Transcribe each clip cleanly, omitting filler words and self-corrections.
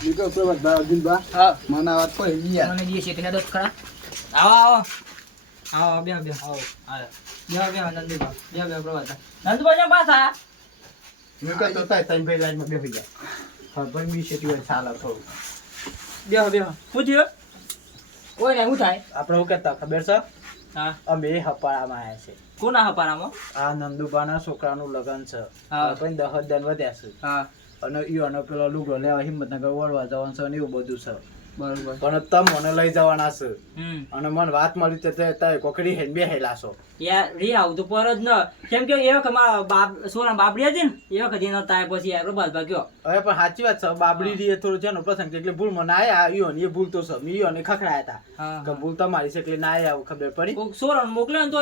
નીકળો પ્રભાત ભાઈ અર્જુનભા. હા મને વાત કોઈ યાર. મને દીએ છે તે દોસ્ત ખરા આવો બે આવો નંદુબા બે પ્રભાત નંદુબા જેમ પાછા નીકળ તો તાય તઈ ભાઈ લાઈનમાં બેસી જા. હા ભાઈ બી શેટી હોય ચાલે થોડું. બે શું થયું કોઈ નહીં શું થાય આપણે શું કહેતા ખબર છે હા અમે હપાળામાં આવ્યા છે કોના હપારામાં આ નંદુબાના છોકરાનું લગ્ન છે હા. પણ 10 દિન વધ્યા છે હા અને ઈઓનો પેલો લુગડો લેવા હિંમતનગર વળવા જવાનું છે ને એવું બધું છે બરોબર પણ તમે મને લઈ જવાના છે હમ અને મને વાત મળી તે કોકડી હેન બેહેલા છો યાર રે આવું તો પર જ ન કેમ કે એ વખત મારા બાપ સોના બાપડી હતી ને એ વખત એનો તાય પછી યાર પ્રભાત ભાગ્યો હવે પણ સાચી વાત છે બાબડી રી થોડું છે ને પ્રસંગ એટલે ભૂલ મને આયા ઈઓને એ ભૂલ તો છે મેં ઈઓને ખખડાયા હતા હા કે ભૂલ તમારી છે એટલે ના આયા ખબર પડી કોક સોરણ મોકલે ને તો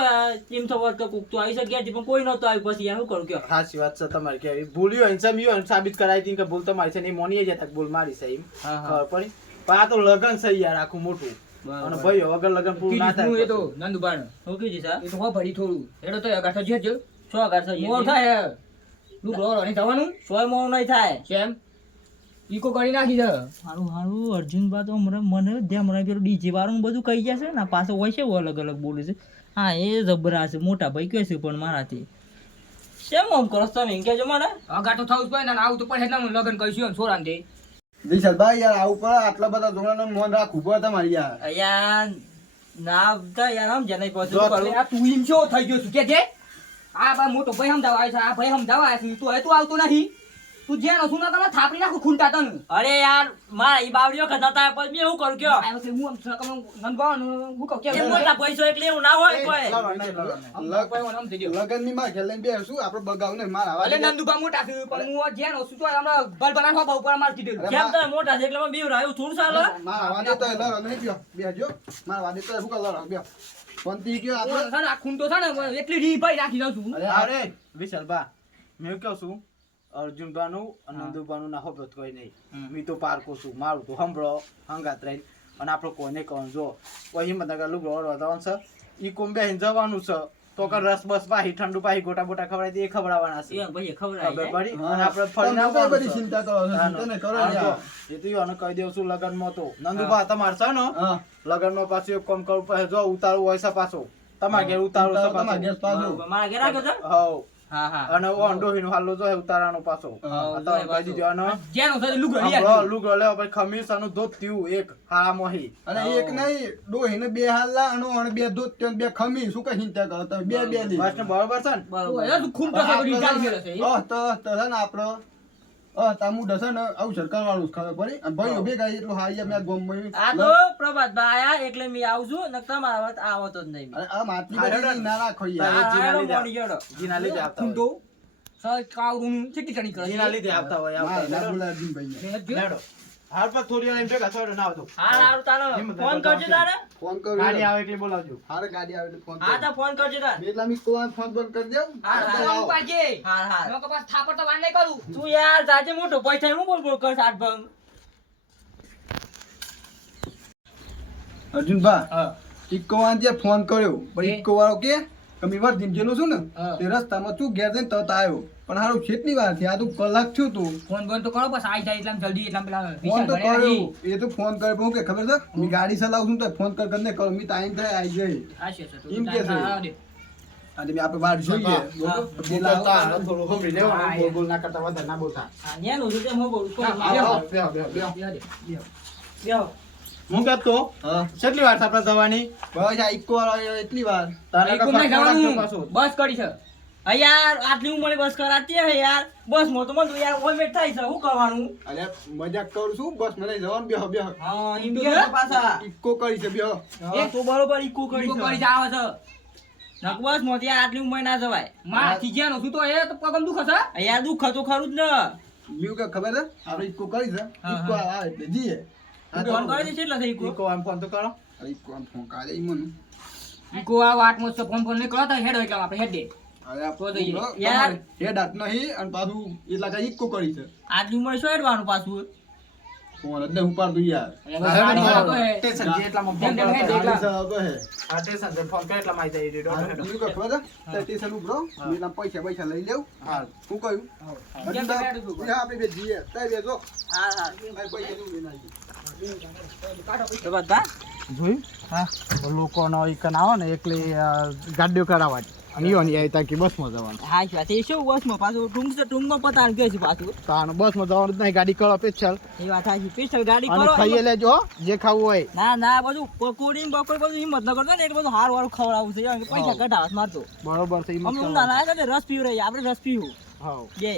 એમ થવા કે કોક તો આવી શકે પણ કોઈ નતો આવ્યું પછી યાર શું કરું કયો સાચી વાત છે તમારી કે ભૂલ્યો ઇન્સામ ઈઓ સાબિત કરાવી હતી કે ભૂલ તમારી છે ને એ મોનીએ જતા ભૂલ મારી છે એમ હા ખબર પડી પણ આ તો લગન છે યાર આખું મોટું અને ભાઈ વગર લગન પૂરું ના થાય એ તો નંદુબાણ શું કીધી સા એ તો હો ભરી થોડું એડો તો અગાઠો જે જો સો અગાઠો મોર થાય તું રોરો નહીં થવાનું સોય મોર નહીં થાય કેમ ઈકો કરી નાખી દે હારું અર્જુનબા તો મને જેમ મને પેલું ડીજે વાળું બધું કહી જશે ને પાછો હોય છે અલગ અલગ બોલે છે હા એ જબરા છે મોટા ભાઈ કહે છે પણ મારાથી કેમ આમ કરો તમે એમ કહેજો મને અગાઠો થવું જ પડે ને આવું તો પડે એટલે હું લગ્ન કરીશું સોરાન દે વિશાલભાઈ યાર આવું પડે આટલા બધા જોડાનું મોન રાખવું પડે તમારી યાર. યાર ના આવતા યાર આમ જને જો આ તું એમ શું થઈ ગયો છું કે જે આ બા મોટો ભાઈ સમજાવા આવ્યો છે આ ભાઈ સમજાવા આવ્યો છે તું હવે તું આવતો નહીં તું જેનો શું ના તમે થાપડી નાખું ખૂંટા તને અરે યાર મારા ઈ બાવડીઓ ખજાતા પર મે હું કરું કયો આવ્યો છે હું આમ સકમ નંદબાણ હું કહું કે મોટા પૈસો એટલે એવું ના હોય કોઈ લગન ની માં ખેલ લઈને બેસું આપણે બગાવ ને મારા અલે નંદુબા મોટા છે પણ હું જેનો શું તો હમણાં બલબલા ખોબા ઉપર માર કીધું કેમ તમે મોટા છે એટલે મેં બીવ રહ્યું થોડું ચાલે મારા વાદે તો લડો નહીં ગયો બેજો મારા વાદે તો શું લડો ગયો પંતી ગયો આપણે આ ખૂંટો છે ને એટલી રી ભાઈ રાખી દઉં છું અરે વિશાલબા મેં કહું છું અર્જુનબાનું અને નંદુબાનું ના હોબત કોઈ નહીં મેં તો પારકો છું મારું તો હંભળો હંગાત રહી અને આપણે કોઈને કહું જો કોઈ હિંમતનગર લુગડો વળવા જવાનું છે ઈ કોમ્બે જવાનું છે તો કે રસ બસ પાહી ઠંડુ પાહી ગોટા બોટા ખવડાવી દે એ ખવડાવવાના છે એ ભાઈ ખબર ખબર પડી અને આપણે ફરીને બધી આવવાનું છે. ચિંતા કરો છો ચિંતા ને કરો યાર. એ તો ઈઓને કહી દઉં છું લગનમાં તો નંદુબા તમારે છે ને હા લગનમાં પાછું એક કામ કરવું પડે જો ઉતારવું હોય છે પાછો તમારે ઘેર ઉતારવું છે તમારા પાછું ગેસ પાછું મારા ઘેર આવ્યો છે હવ હા હા અને ઓંડો હિનો હાલો જો ઉતારવાનો પાછો હા, આ તો કહી દીધો અને જેનો છે લુગડો હંભળો, લુગડો લેવો પછી ખમીસ અને ધોતિયું એક હા મોહી અને એક નહીં ડોહીને બે હાલલા અને બે દૂધ ત્રણ બે ખમી શું કઈ ચિંતા કરો તમે બે બે દી બસ ને બરોબર છે ને બરોબર તું ખૂંટો છે બધી ચાલ ગયેલો છે તો છે ને આપણો તામુ ડસે ને આવું સરકારવાળું જ ખબર પડી અને ભાઈઓ ભેગા એટલું હારી મેં ગોમમાં આ તો પ્રભાતભાઈ આયા એટલે મેં આવું છું ને તમારા વાત આવતો જ નહીં અને આ માટલી બધી ના રાખો યાર તારે જીના લીધે મોડી ગયો જીના લીધે આવતા ખૂંટો હોય. સર કાવરું ચીટી ચણી કરે જીના લીધે આવતા હોય ના આવતા ના હોય. બોલા અર્જુનભાઈ લેડો. હાલ પર થોડી વાર એમ ભેગા થોડો ના આવતો હા હારું તારો ફોન કરજો તારે ફોન કરો ગાડી આવે એટલે બોલાવજો હારે ગાડી આવે એટલે ફોન હા કરો તો ફોન કરજો તારે એટલા મી કોણ ફોન બંધ કરી દેવ હા આવો. હા પાજે હા હા નો કપાસ થાપર તો વાર નહીં કરું તું યાર જાજે મોટો પૈસા હું બોલ બોલ કર સાત ભંગ અર્જુનભા હા ઇક્કો વાંજે ફોન કર્યો પણ ઇક્કો વાળો કે કમી વાર જીમજેલું છું ને હા. તે રસ્તામાં તું ઘેર જઈને તરત આવ્યો પણ હારું કેટલી વાર થી આ તો કલાક થયું તું ફોન બંધ તો કરો બસ આઈ જાય એટલા જલ્દી એટલા પેલા ફોન તો કર્યો એ તો ફોન કરે પણ હું કે ખબર છે મેં ગાડી ચલાવું છું તો ફોન કરીને કરો મેં ટાઈમ થાય આવી જાય હા છે તો એમ કે છે. અને મેં આપણે બહાર જોઈએ બોલતા થોડું સાંભળી લેવાનું. બોલ બોલ ના કરતા વધારે ના બોલતા. હા ન્યા નું છે હું બોલું બેહો હું કહેતો હા કેટલી વાર છે આપણે જવાની બસ આ ઇક્કો વાળો આવ્યો એટલી વાર તારે એકુમ નહીં ખવડાવજો જવાનું. પાછું. બસ કરી છે હા યાર આટલી ઉંમરે બસ કરાતી હે યાર બસ મો તો મને યાર ઓલમેટ થાય છે શું કરવાનું અરે મજાક કરું છું બસ મને જવાનું બેહો બેહો હા એમ કે પાછા ઇક્કો કરી છે બેહો એ તો બરોબર ઈકો કરી આવે છે નક બસ મો યાર આટલી ઉંમરે ના જવાય માથી જ્યાંનો શું તો એ તો પગમ દુખે છે યાર દુખે તો ખરું જ ને મેં કે ખબર છે આપણે ઇક્કો કરી છે ઇક્કો આવે એટલે જઈએ ફોન કરી દે કેટલા થઈ ઈકો ઈકો આમ ફોન તો કરો. અરે ઇક્કો આમ ફોન કાઢે ઈ મને ઈકો આ વાત મત ફોન ફોન નહીં કરો તો હેડ એટલે આપણે હેડ દે અરે આ તો જઈએ. તમારે યાર. હેડ હાથ નહીં અને પાછું એટલા કઈ ઇક્કો કરી છે આટલી ઉંમરે શું હેડવાનું પાછું ફોન જ નહીં ઉપાડતું યાર. સ્ટેશન જે એટલામાં ફોન જેમ કરો. જેમ ગાડી ચલાવતો હે. હા, સ્ટેશન જે ફોન કરે એટલામાં આવી જાય. હા, હેડો. બીજું કઈ ખબર છે? તે સ્ટેશન ઉભરો, મેલા પૈસા લઈ લેવું. હા. શું કહ્યું? જેમ તેમ હેડું છું. હા, આપણે બે જઈએ. તઈ બેસો. હા હા આ પૈસા નું લઈને આવીએ. તો બધા જોયું? હા. તો લોકોનો ઈકન આવે ને એકલી ગાડીઓ કરાવવાની. અને ઈઓની આવી તાકી બસમાં જવાનું. હા વાત એ શું બસમાં પાછું ટૂંકમાં પતાણ ગયો છે પાછું તાણ બસમાં જવાનું જ નહીં, ગાડી કરો પેચલ. એ વાત સાચી સ્પેશિયલ ગાડી અને કરો ખાઈ લેજો હો, જે ખાવું હોય. ના ના બધું પકોડી બકોડી બધું હિંમત ન કરતો ને એટલે બધું હારું હારું ખવડાવું છે એમ કે પૈસા કઢાવસ મારતો બરોબર છે ઈ મત અમે કરો. ઊંધા ના આવે રસ પીવું રહી આપણે રસ પીવું હાવ, બે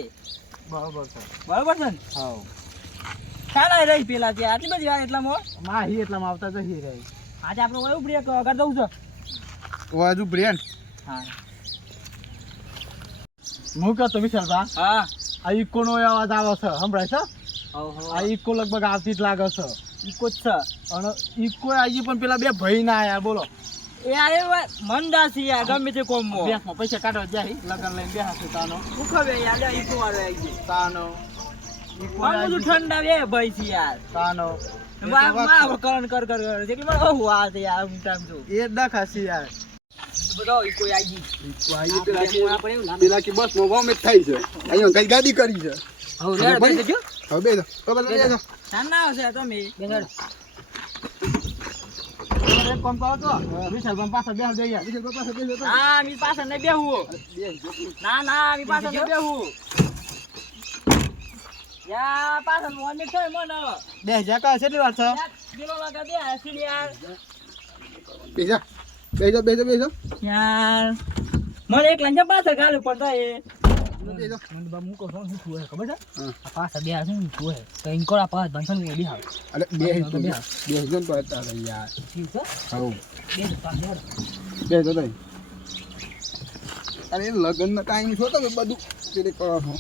બરોબર છે. બરોબર છે ને હાવ. ખાના રહી પેલા ત્યાં આટલી બધી વાર એટલામાં માહી એટલામાં આવતા જઈ રહી. આજે આપણે કયું બ્રેક કરી દઉં છે હજુ બ્રેન હા હું કહેતો વિશાલભા, હા આ ઈકોનો અવાજ આવે છે, સંભળાય છે? ઓહો આ ઈકો લગભગ આવતી જ લાગે છે. ઈકો જ છે અને ઈકો આવી પણ પેલા બે ભાઈ ના આયા, બોલો. એ અરે મંદાસી યાર ગમે તે કોમમાં બેસમાં પૈસા કાઢવા જાય લગન લઈને બેહા છે તાનો. શું ખબર યાર લે ઈકો વાળો આવી ગયો તાનો ઈકો આ બધું ઠંડા બે ભાઈ છે યાર તાનો માં કરણ કર કર કર એટલે મને ઓહો આ છે યાર હું ટાઈમ જો એ દખાસી યાર. બધો ઈકો આવી ઈકો આવી પેલા કે- આપણે એવું લાગે પેલા કે બસમાં વોમિટ થાય છે. અહીંયા કઈ ગાડી કરી છે. હવે રેડ બેસી જો હવે બેસો. તો બધા બેસો. ના આવશે તમે બેસડ એક કામ કરો તો વિશાલભાઈ પાછા બેહા દે યાર. વિજય બાપા સાથે બેસો. ના મી પાસે નહીં બેહું ના ના મી પાસે નહીં બેહું યા પાસે મોને થાય મને બે જા કા કેટલી વાર છે? પેલો લગા દે હસી યાર બેસો. બેસો, બેસો, બેસો. યાર મને એક લંજા પાસે ગાલું પડતા એ બેસો. મને બા મુકો શું શું હોય ખબર છે હા. આ પાસે બે શું શું હોય તો ઇનકોરા પાસ બંધન કોઈ બિહાર અરે બેસો તો બેસો. બેસો તો અત્યારે યાર. ઠીક છે હાઉ. બે પાસ યાર બેસો તઈ. અરે લગનનો ટાઈમ છો તમે બધું પેલી કરો છો.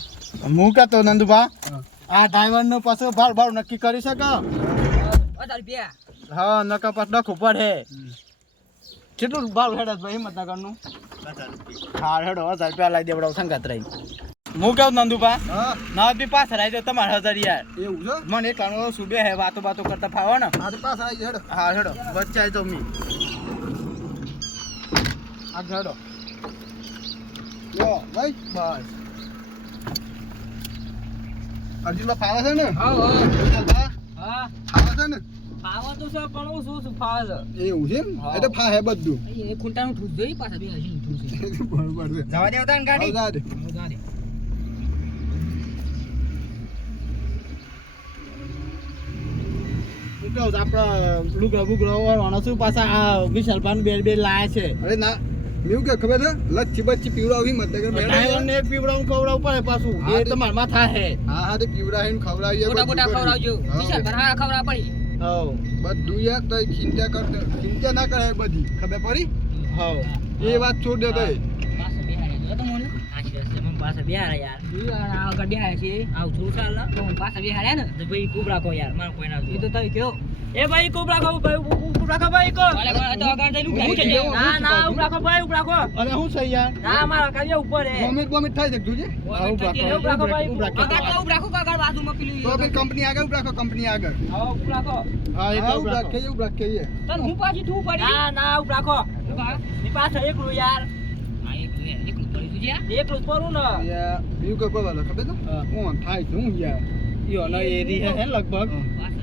હું કહેતો નંદુભા, હા. આ ડ્રાઈવર નો પાછો ભાવ નક્કી કરી શકો? 1000 હા, નકા પાછ ડખું પડે. કેટલું ભાવ હેડે ભાઈ હિંમતનગર નું? હા હેડો 1000 રૂપિયા લાવી દેવડાવ સંગાત રહી. હું કહું નંદુભા, હા, ના બી પાછળ આવી જાવ તમારે 1000 યાર. એવું છે. મને એટલાનો શું બે હે વાતો બાતો કરતા ફાવો ને. હા, તો પાછા આવી હેડો. હા હેડો વચ્ચે આવી જાવ મી. આગળ હેડો. લો ભાઈ, બસ. અર્જુનનો ફાવે છે ને? હા વિશાલભા, હા ફાવે છે ને? ફાવા તો છે પણ હું શું ફાવે એવું છે એમ? હા. એટલે ફાહે બધું. છે એ ખૂંટાનું ઠૂસ જોઈ પાછા બે હસી ઠૂસ બરોબર છે. જવા દેવતા ને હાલ જા દે. હું કહું આપડા લુગડા બુગડા વાળવાના શું પાછા આ વિશાલભાઈ બે બે લાયા છે. અરે ના, મેં કે ખબર છે લચ્છી બચ્છી પીવડાવી મત નગર ડ્રાઈવર ને એક પીવડાવું ખવડાવું પડે પાછું. હા, એ તે- તમારા માથા હે. હા હા, તે પીવડાવીને ખવડાવીએ મોટા બધું મોટા કર્યું. ખવડાવજો હા. વિશાલ ભરા ખવડા પડી હવ બધું યાર તો ચિંતા ના કરે બધી ખબર પડી હવ એ વાત છોડ દે તઈ. પાસે બેહાડે જો તો મને આશી રસ્તે મને પાસે બેહાડે યાર તું આગળ બેહાડે છે આવ છું ચાલ તો મને પાસે બેહાડે ને તો ભાઈ ખૂબ રાખો યાર માર કોઈ ના એ તો તઈ કયો એ ભાઈ ખૂબ રાખો ભાઈ ખૂબ રાખો ભાઈ કો અલે તો આગળ જઈને ઉભા થઈ જાવ ના ના ઉભા રાખો ભાઈ ઉભા રાખો અને શું છે યાર? ના મારા કાજે ઉપર હે વોમિટ થાય છે જોજે. ઉભા રાખો ભાઈ ઉભા રાખો. આગળ ઉભા રાખો આગળ બાજુમાં પેલી તો પછી કંપની આગળ ઉભા રાખો, કંપની આગળ. આવો ઉભા રાખો હા એ હા, તો ઉભા રાખીએ, ઉભા રાખીએ. તન હું પાછી તું પડી ના ના ઉભા રાખો ની પાસે એકલું યાર હા એકલું પડી તું જ્યાં એકલું પરું ને યાર, બીજું કઈ બોલો ખબર છે? હા. કોણ થાય છે હું યાર. યો ન એરી હે લગભગ.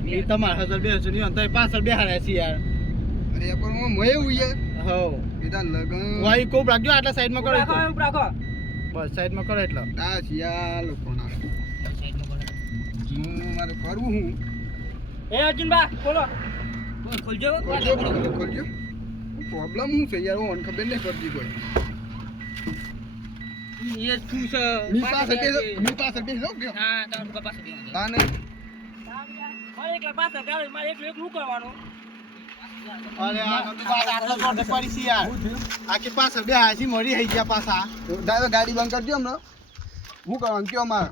એ તમારા 1000 બેસો ની તો પાછળ બેહાડે છે યાર. અરે પણ હું મોયું યાર. હવ કીધા લગન વાઈ કોપ રાખજો આટલા સાઈડ માં કરો રાખો એટલે. ઉભા રાખો બસ સાઈડ માં કરો એટલે. આ શિયા લોકોના. હું મારે કરવું હું. એ અર્જુનબા ખોલો ખોલજો ખોલજો. પ્રોબ્લેમ શું છે યાર, હું ખબર નહીં પડતી કોઈ. એ તું છે મી પાસે બેસો ગયો. હા તારું પાસે બેહો તાને મારે એકલા પાસે ગાડી મારે એકલું કરવાનું અરે આ નંદુભાઈ આટલા મોઢે પડી છે યાર. આખી પાછળ બેહાડે છે મરી હઈ ગયા પાછા. ડ્રાઈવર ગાડી બંધ કરજો હમણાં. હું કરવાનું કયો મારે?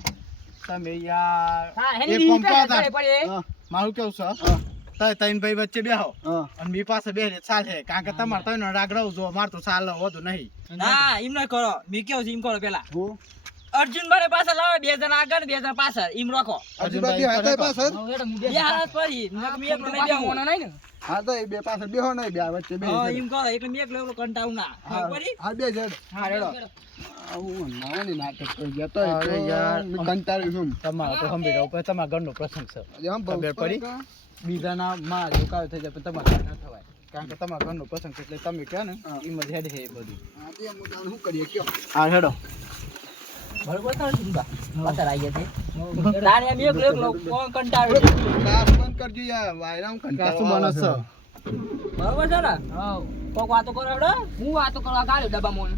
તમે યાર હા એક હેની કોમ કરો પડે તાર. પડે હા, મારું કેવું છે હા, તય ત્રણ ભાઈ વચ્ચે બેહો હા. અને મી પાસે બેહે ચાલે કારણ કે તમારે તયનો રાગ રહો જો માર તો ચાલે વધુ નહીં. ના એમ ના કરો મી કેવું છે એમ કરો પેલા હું? અર્જુનભાઈ પાછળ લાવે 2 જણા આગળ 2 જણા પાછળ એમ રાખો અર્જુનભાઈ હતા પાછળ બે હાથ પડી મેં એકલો નહીં બેહું નહીં ને હા તો એ બે પાછળ બેહો નહીં બે વચ્ચે બે હા એમ કહો એટલે મેં એકલો કંટાળું ના પડી હા બે જણ હા રેડો આવું નાની નાટક કરી ગયા તો અરે યાર, કંટાળી છું તમારે તો સમજી રહો તમારા ઘરનો પ્રસંગ છે આમ બહુ ખબર પડી? બીજાના માં જોકાવ થઈ જાય પણ તમારે ના થવાય કારણ કે તમારા ઘરનો પ્રસંગ છે એટલે તમે કહો ને એમ જ હેડ છે એ બધું. હા તે હું જાણ શું કરીએ કયો હા હેડો. બરોબર તો સુનબા પાછળ આવી ગયા છે રાણી એમ એકલો કોણ કંટાળ્યો છે કાસ બંધ કરજો યાર વાયરામ કાસુ કંટાળો બનસ છે. બરોબર છે ને હા કોક વાતો કરો હેડો હું વાતો કરવા ગાળ્યો ડબ્બામાં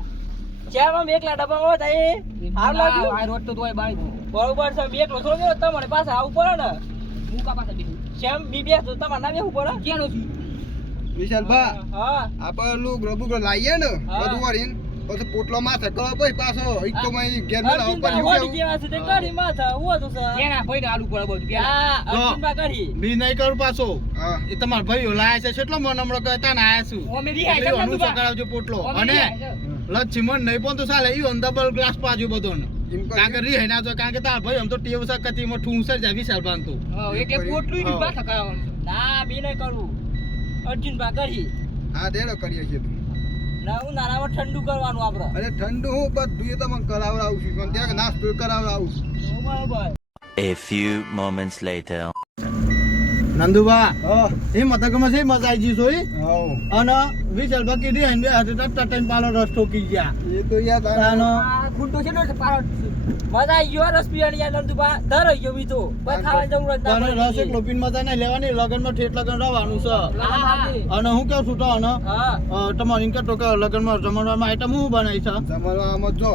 ચેરમાં એકલા ડબ્બામાં હોય તાઈ હાર લાગ્યું આ રોટ તો તોય બાળી બરોબર છે મેં એકલો થોડો તમારે પાસે આવું પડે ને હું કા પાસે બેસું શેમ બી બેસ તો તમારે ના બેસવું પડે કેનો છું વિશાલભા હા આપણે લુગડો બુગડો લાવીએ ને હા. બધું વળીને પછી પોટલો માથે કરો પછી પાછો ઇકો માં ઘેર મેં લાવો અર્જુનભાઈ હોડી જેવા છે તે કરી માથા હું તો સર કેના પૈડા આલુ પડે બધું હા અર્જુનભાઈ કરી બી નહીં કરું પાછો હા એ તમારા ભાઈઓ લાયા છે કેટલો મન હમણાં કહેતા ને આયા છું ઓમે રિહાય એટલે છે અનુ ચકરાવજો પોટલો અને લચ્છમણ નહીં પણ તો ચાલે ઈ ડબલ ગ્લાસ પાજો બધોને એમ કારણ કે રી ના જો કારણ કે તાર ભાઈ આમ તો ટેવ છે કતીમાં ઠૂંસર જાય વિશાલ બાંધતો એટલે પોટલું ની પાછા કરાવવાનું ના બી નહીં કરું અર્જુનભાઈ કરી હા દેડો કરીએ છીએ ના હું નાનામાં ઠંડુ કરવાનું આપણે અરે ઠંડુ હું બધું એ તમને કરાવડાવું છું પણ ત્યાં નાસ્તો કરાવડાવું છું બરાબર A few moments later. Nanduba હા એ મતકમાં છે મજા આવી ગઈ સોઈ હાઉ અને વિશાલ બાકી રી હંડે હાથે ટટન પાલો રસ્તો કી ગયા એ તો યાર તાનો આ ખૂંટો છે ને પારો મજા આવી ગયો રસ પીવાની યાર નંદુબા ધર ગયો મી તો બસ ખાવાની જરૂર જ તાનો ના રસ એક લોપીન મજા નહીં લેવાની લગનમાં ઠેઠ લગન રહેવાનું છે હા અને હું કેવું છું તો અને હા તમારે ઇનકે તો કે લગનમાં જમણવામાં આઈટમ હું બનાવી છે જમવામાં જો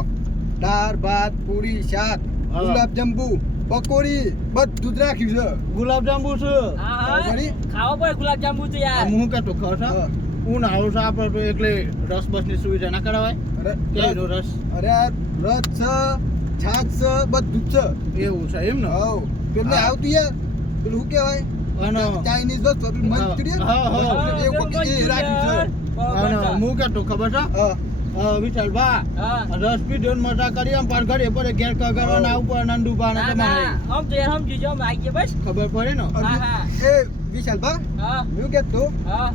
દાળ ભાત પૂરી શાક હા. ગુલાબ જાંબુ પકોડી બધું જ રાખ્યું છે ગુલાબ જાંબુ છે હા ખરી? ખાવા પડે ગુલાબ જાંબુ તો યાર હું કેતો ખર છે હા. હું આવું છું આપણે તો એટલે રસ બસની સુવિધા ના કરાવાય અરે કેવી રસ અરે આ રસ છે છાશ છે બધું જ છે એવું છે એમ ને હાઉ પેલું હા. આવતું યાર પેલું શું કહેવાય અને ચાઇનીઝ વસ્તુ પેલું મંચુરિયન હા, હા. એવું કંઈક એ રાખ્યું છે અને હું કેતો ખબર છે હા વિશાલ બા હા રસ પીધો ને મજા કરી આમ પાર ઘરે પડે ઘેર કગરવાના ઉપર નંદુબા ને ના તમારે ના હમ તો યાર હમ જીજો હમ આવી ગયા બસ ખબર પડે ને હા હા એ વિશાલભા હા હું કહેતો હા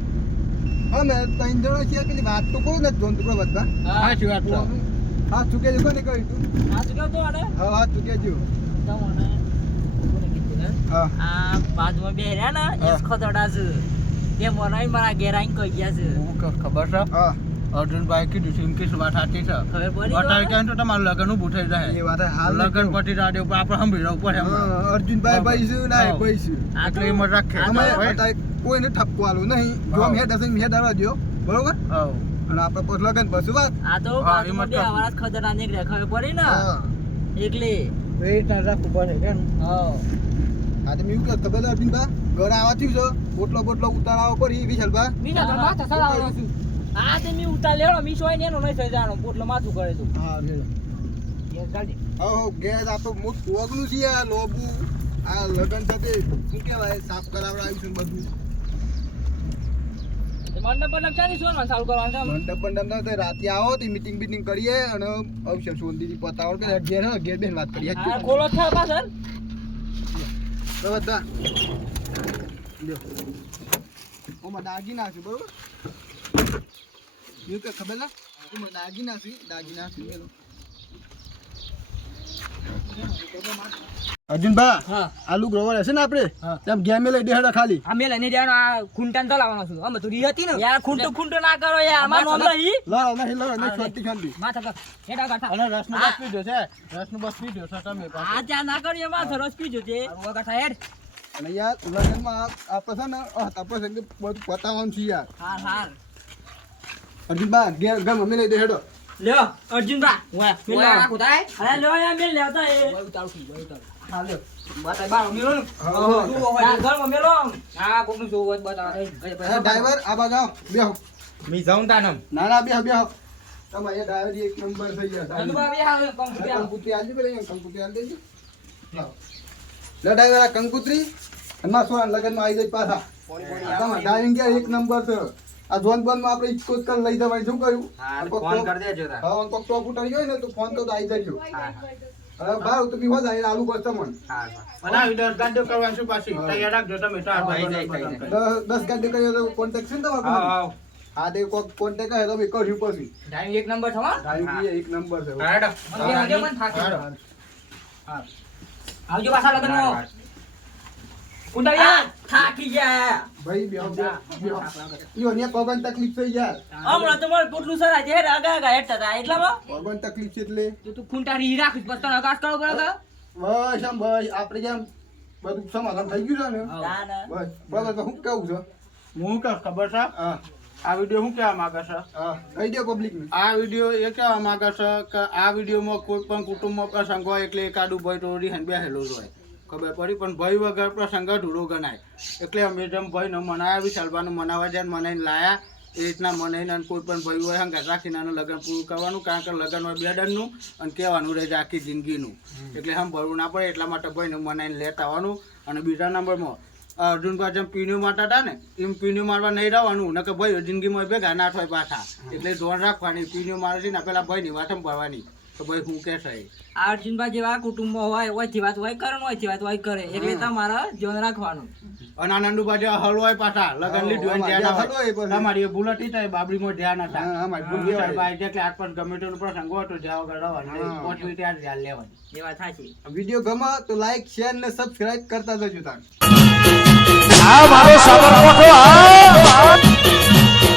અમે ત્રણ જણો છીએ પેલી વાત તો કહું ને જોન ટુકડો બધા હા સાચી વાત છે હા ચૂકે જો કોને કહ્યું તું આ તો કેવું તો આને હા હા ચૂકે જો તમને કોને કીધું ને હા આ બાજુમાં બે રહ્યા ને હા. એસ ખતડા છે એ મને મારા ઘેર આવીને કહી ગયા છે હું ખબર છે હા અર્જુનભાઈ કીધું છે એમ કે શું વાત સાચી છે ખબર પડી અત્યારે તો કહે તો તમારું લગ્ન ઊભું થઈ એ જાય વાત હાલ લગ્ન પછી રાડે ઉપર આપણે સાંભળી રહ્યું પડે હમણાં. હા, અર્જુનભાઈ પૈસું ના હા. પૈસું આ તો એટલે એમ જ રાખે આ અમે તો- ભાઈ. અત્યારે કોઈને ઠપકો આલું નહીં જો હા. અમે હેડ હશે હેડ આવવા દો બરોબર હા. અને આપણે પછી લગન પછી વાત આ તો હા, બાજુમાં એમ જ બે કરશું. આવાજ ખતરા નીકળ્યા ખબર પડી ને હા એકલી એ રીતના રાખવું પડે કેમ હા આજે મેં એવું કે ખબર છે અર્જુનભા ઘર આવવા થયું છે બોટલો બોટલો ઉતારાવો પડી વિશાલભા મીઠા તો માથા સડાવવાનો છું આ તે મી ઉતાર લેવાનો મી સોય ને એનો નહીં થઈ જવાનો પોટલો માથું કરે તું હા રેડો ગેસ ગાડી હા ગેસ આપણે મોટ કોગનું છે આ લોબુ આ લગન સાથે શું કહેવાય સાફ કરાવડાવ્યું છે ને બધું મંડપ મંડપ ચાલી સોનવાનું ચાલુ કરવાનું છે આમ. મંડપ બંડપ ના થાય રાતે આવો તો મીટિંગ બીટિંગ કરીએ અને અવસર સોંદીની પતાવડ કરીએ ઘેર હા ઘેર બેન વાત કરીએ આ ખોલો છે પાછળ તો બધા લ્યો ઓમાં દાગી નાખ્યું બરોબર એવું કે ખબર ના ઓમાં દાગી નાખ્યું મેલો અર્જુનભા હા આલુ ગ્રોવર હશે ને આપણે હા. તેમ ગેમ લઈ દેહડા ખાલી આ મેલે નહીં દેવાનો આ ખૂંટાને ચલાવવાનો છું અમે તો રી હતી ને યાર ખૂંટો ના કરો યાર અમાર નામ લઈ લો નહીં છોટી છોટી માથા કર હેડા કાઠા અને રસનો બસ પીધો છે રસનો બસ પીધો છે તમે પાસે. આ ત્યાં ના કરીએ માથા રસ પીજો તે કાઠા હેડ અને યાર લગ્નમાં આપણે છે ને આપણે છે બધું પતાવવાનું છે યાર હાર હાર અર્જુનભા ઘેર ગમ અમે લઈ દે હેડો લ્યો અર્જુનભા મેલ રાખો તાય અરે લ્યો યાર મેલ લેવતા એ હા લ્યો બતાય બાર મેલો ને હા ઘરમાં મેલો હા કોકનું જોવું હોય બતાવ ડ્રાઈવર આ બાગાવ બેહો મી જાઉં તાનમ ના ના બેહો બેહો તમારે ડ્રાઈવર એક નંબર થઈ ગયા અર્જુનભા બે હાલ કંકુ કંકુત્રી આલજી પેલા કંકુત્રી આલ દેજો લાવો લે ડ્રાઈવર આ કંકુત્રી અને માં સોના લગનમાં આવી જાય પાછા તમારે ડ્રાઇવિંગ ગયા એક નંબર છે આ જોન બોન માં આપણે ઇકો કર લઈ જવાય શું કર્યું ફોન કરી દેજો હા કોક ટોપ ઉતારી હોય ને તો ફોન તો આવી જજો બાર તો બી હો જાય આલુ બસ મન અને આવી 10 ગાડીઓ કરવાની શું પાછી તૈયાર રાખજો તમે તાર ભાઈ જાય 10 ગાડી કર્યો તો કોન્ટેક્ટ છે ને તમારો હા તે કોક કોન્ટેક્ટ કરે તો મેં કર્યું પછી ડ્રાઈવિંગ એક નંબર થવા ડ્રાઈવિંગ એક નંબર છે મને થાકી હા આવજો પાછા લગનમાં કુંડાળિયા થાકી ગયા ભાઈ બે યો ને પગન તકલીફ થઈ યાર હમણાં તો મારે પોટલું સરા છે આગા હેઠતા હતા એટલામાં પગન તકલીફ છે એટલે તું ખૂંટારી રાખીશ બસ તને આકાશ કરો બરાબર બસ આમ બસ આપણે જેમ બધું સમાધાન થઈ ગયું છે ને બસ બસ તો હું કેવું છે હું કે ખબર છે હા આ વિડિયો હું કહેવા માંગે છે હા કહી દે પબ્લિક ને આ વિડિયો એ કહેવા માંગે છે કે આ વિડિયોમાં કોઈ પણ કુટુંબમાં પ્રસંગ હોય એટલે એકાદું ભાઈ ટોરી હન બેહેલો જ હોય ખબર પડી પણ ભાઈ વગર પ્રસંગ અધૂરો ગણાય એટલે અમે જેમ ભાઈને મનાયા વિશાલભાનું મનાવા જ્યારે મનાઈને લાયા એ રીતના મનાઈને અને કોઈ પણ ભાઈ હોય હંગાત રાખીને આનું લગ્ન પૂરું કરવાનું કારણ કે લગ્ન હોય 2 દનનું અને કહેવાનું રહે છે આખી જિંદગીનું એટલે હમ ભરવું ના પડે એટલા માટે ભાઈને મનાઈને લેતા આવવાનું અને બીજા નંબરમાં અર્જુનભાઈ જેમ પીણ્યું મારતા હતા ને એમ પીણ્યું મારવા નહીં રહેવાનું ને કે ભાઈ જિંદગીમાં ભેગા ના થાય પાછા એટલે ધોરણ રાખવાની પીણ્યું મારે છે ને પેલા ભાઈની વાતમ ભરવાની તો ભાઈ હું કે છે આ અર્જુનભાઈ જેવા કુટુંબમાં હોય ઓયથી વાત હોય કરે ઓયથી વાત હોય કરે એટલે તમારે ધ્યાન રાખવાનું અને આનંદુબા જે હલ હોય પાછા લગન લીધું હોય ધ્યાન હોય તમારી ભૂલ હતી તો બાબરીમાં ધ્યાન હતા ભાઈ એટલે આસપાસ ગમે તેનો પ્રસંગ હોય તો જ્યાં વગર રહેવાનું પહોંચવી ત્યારે ધ્યાન લેવાનું એ વાત સાચી વિડિયો ગમે તો લાઈક શેર ને સબસ્ક્રાઇબ કરતા જજો તાર આ મારો સાબરકોઠો આ